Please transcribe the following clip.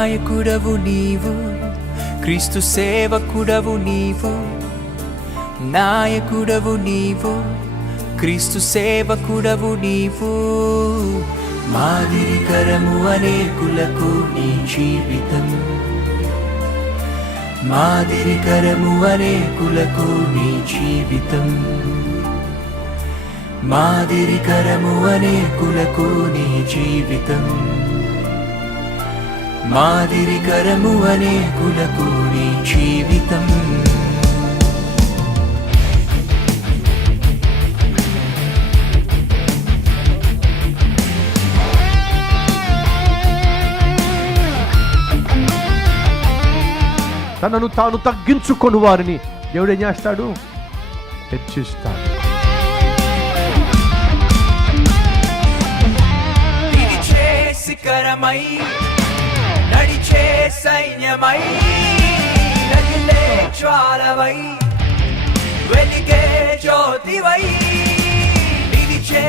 నాయకుడవు నీవు, క్రీస్తు సేవకుడవు నీవు. నాయకుడవు నీవు, క్రీస్తు సేవకుడవు నీవు. మాదిరికరము అనేకులకు నీ జీవితం, మాదిరికరము అనేకులకు నీ జీవితం. మాదిరికరము అనేకులకు నీ జీవితం, మాదిరికరము అనేకులకు నీ జీవితం. తనను తాను తగ్గించుకొని వారిని దేవుడు ఏం చేస్తాడు? హెచ్చిస్తాడు. శిఖరమై నడిచే సైన్యమై రగిలే జ్వాలవై వెలిగే జ్యోతివై నిలిచే